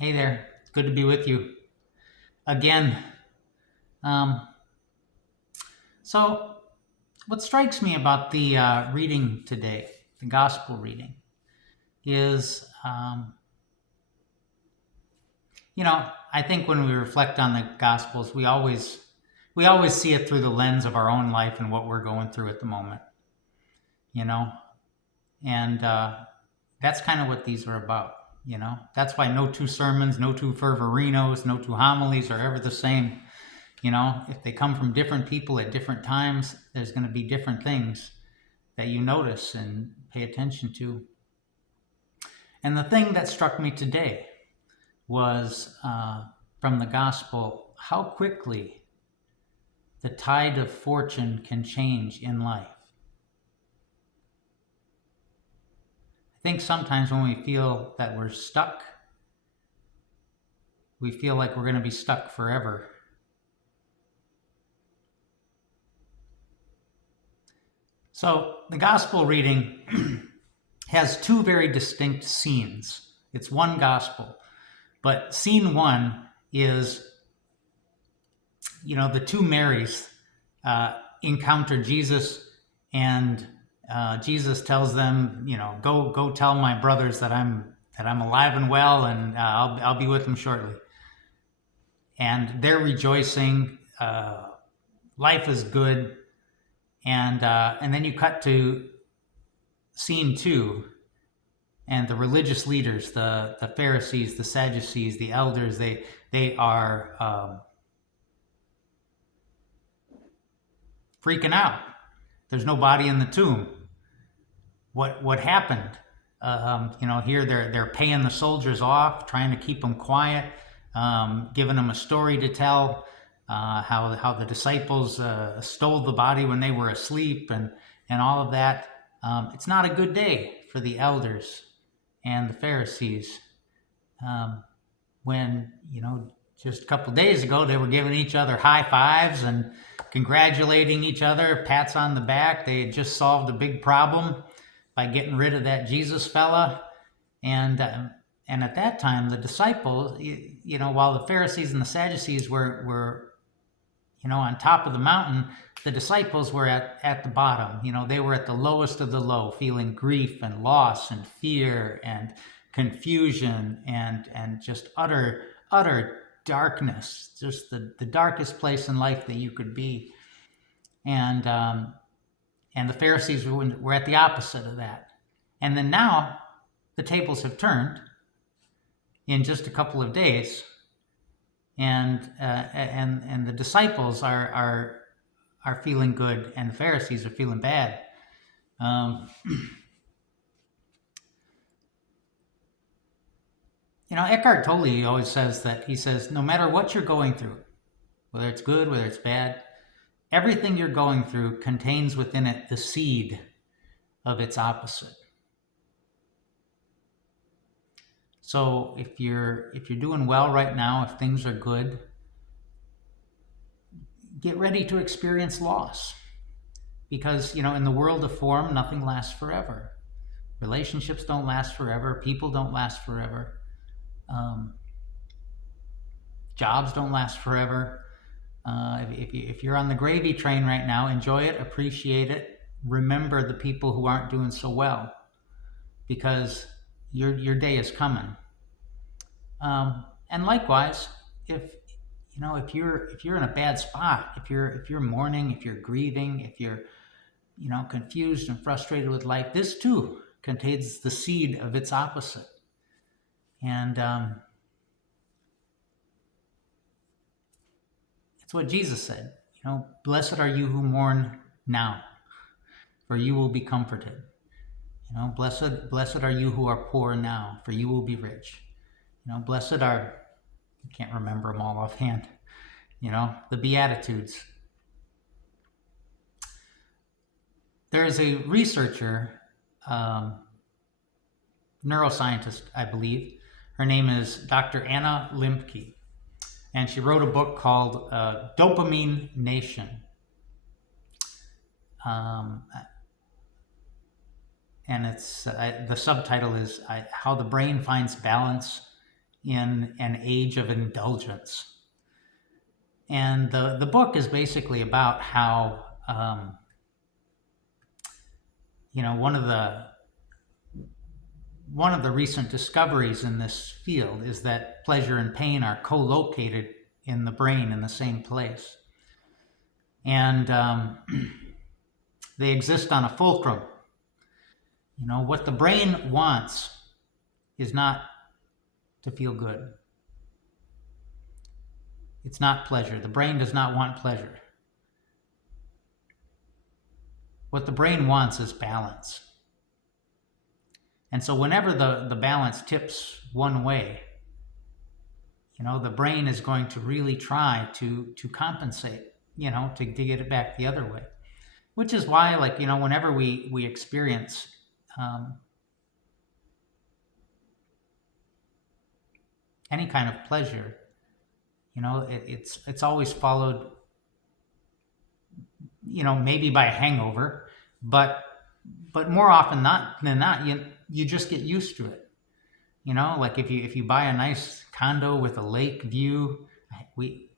Hey there. It's good to be with you again. Um, so, what strikes me about the reading today, the gospel reading, is, I think when we reflect on the gospels, we always see it through the lens of our own life and what we're going through at the moment. You know, and that's kind of what these are about. That's why no two sermons, no two Fervorinos, no two homilies are ever the same. If they come from different people at different times, there's going to be different things that you notice and pay attention to. And the thing that struck me today was from the gospel how quickly the tide of fortune can change in life. I think sometimes when we feel that we're stuck, we feel like we're going to be stuck forever. So the gospel reading has two very distinct scenes. It's one gospel, but scene one is, the two Marys encounter Jesus, and Jesus tells them, go tell my brothers that I'm alive and well, and I'll be with them shortly. And they're rejoicing. Life is good, and then you cut to scene two, and the religious leaders, the Pharisees, the Sadducees, the elders, they are freaking out. There's no body in the tomb. What happened? Here they're paying the soldiers off, trying to keep them quiet, giving them a story to tell, how the disciples stole the body when they were asleep, and all of that. It's not a good day for the elders and the Pharisees. When just a couple of days ago they were giving each other high fives and congratulating each other, pats on the back. They had just solved a big problem by getting rid of that Jesus fella. And at that time, the disciples, while the Pharisees and the Sadducees were on top of the mountain, the disciples were at the bottom. They were at the lowest of the low, feeling grief and loss and fear and confusion and just utter darkness, just the darkest place in life that you could be. And the Pharisees were at the opposite of that. And then now the tables have turned in just a couple of days, and the disciples are feeling good, and the Pharisees are feeling bad. Eckhart Tolle always says that. He says, no matter what you're going through, whether it's good, whether it's bad, everything you're going through contains within it the seed of its opposite. So if you're doing well right now, if things are good, get ready to experience loss. Because, in the world of form, nothing lasts forever. Relationships don't last forever. People don't last forever. Jobs don't last forever. If you're on the gravy train right now, enjoy it, appreciate it. Remember the people who aren't doing so well, because your day is coming. And likewise, if you're in a bad spot, if you're mourning, if you're grieving, if you're confused and frustrated with life, this too contains the seed of its opposite. And it's what Jesus said. Blessed are you who mourn now, for you will be comforted. Blessed are you who are poor now, for you will be rich. Blessed are, I can't remember them all offhand, the Beatitudes. There's a researcher, neuroscientist, I believe. Her name is Dr. Anna Lembke, and she wrote a book called Dopamine Nation. And it's the subtitle is How the Brain Finds Balance in an age of indulgence. And the book is basically about how, one of the recent discoveries in this field is that pleasure and pain are co-located in the brain in the same place. And they exist on a fulcrum. What the brain wants is not to feel good. It's not pleasure. The brain does not want pleasure. What the brain wants is balance. And so whenever the balance tips one way, the brain is going to really try to compensate, to get it back the other way. Which is why, whenever we experience any kind of pleasure, it's always followed, maybe by a hangover, but more often than not, you just get used to it. If you buy a nice condo with a lake view, we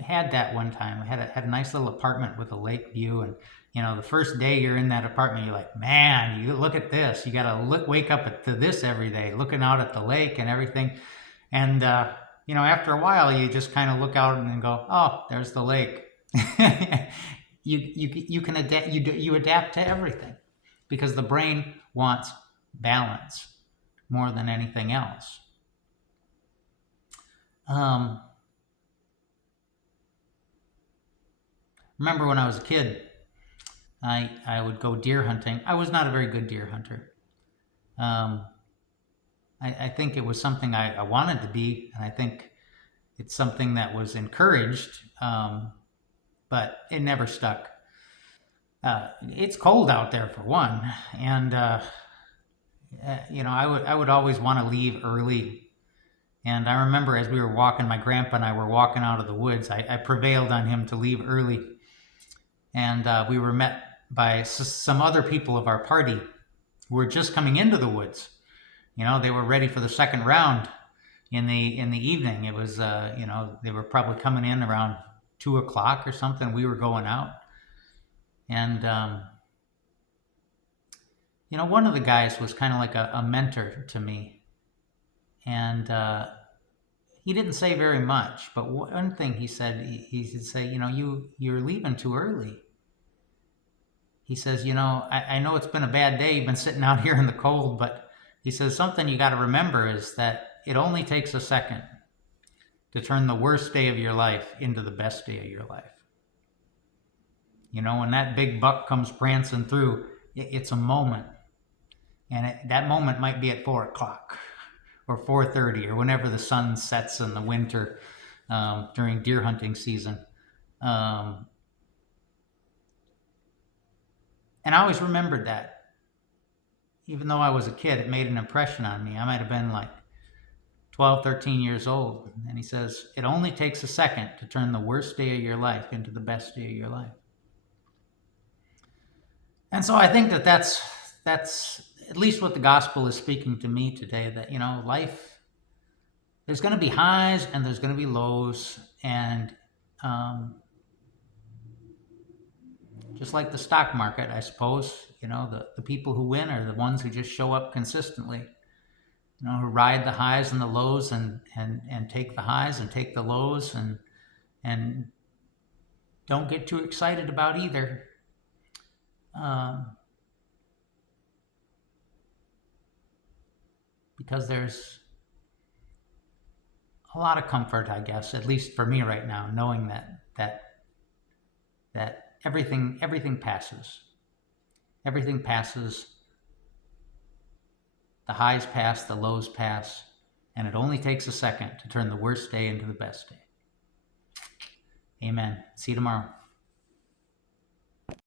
had that one time. We had a nice little apartment with a lake view, and the first day you're in that apartment, you're like, man, you look at this. You got to wake up to this every day, looking out at the lake and everything. And after a while, you just kind of look out and then go, oh, there's the lake. You can adapt. You adapt to everything because the brain wants balance more than anything else. Remember when I was a kid, I would go deer hunting. I was not a very good deer hunter. I think it was something I wanted to be, and I think it's something that was encouraged, but it never stuck. It's cold out there for one, and I would always want to leave early. And I remember as we were walking, my grandpa and I were walking out of the woods. I prevailed on him to leave early, and we were met by some other people of our party who were just coming into the woods. They were ready for the second round in the evening. It was they were probably coming in around 2:00 or something. We were going out, and one of the guys was kind of like a mentor to me, and he didn't say very much, but one thing he said, he would say, you're leaving too early. He says, I know it's been a bad day. You've been sitting out here in the cold, but he says, something you got to remember is that it only takes a second to turn the worst day of your life into the best day of your life. When that big buck comes prancing through, it's a moment. And that moment might be at 4:00 or 4:30 or whenever the sun sets in the winter during deer hunting season. And I always remembered that. Even though I was a kid, it made an impression on me. I might have been like 12, 13 years old. And he says, it only takes a second to turn the worst day of your life into the best day of your life. And so I think that's at least what the gospel is speaking to me today, that, life, there's going to be highs and there's going to be lows. And just like the stock market, I suppose, the people who win are the ones who just show up consistently, who ride the highs and the lows and take the highs and take the lows and don't get too excited about either. Because there's a lot of comfort, I guess, at least for me right now, knowing that everything passes. Everything passes. The highs pass, the lows pass, and it only takes a second to turn the worst day into the best day. Amen. See you tomorrow.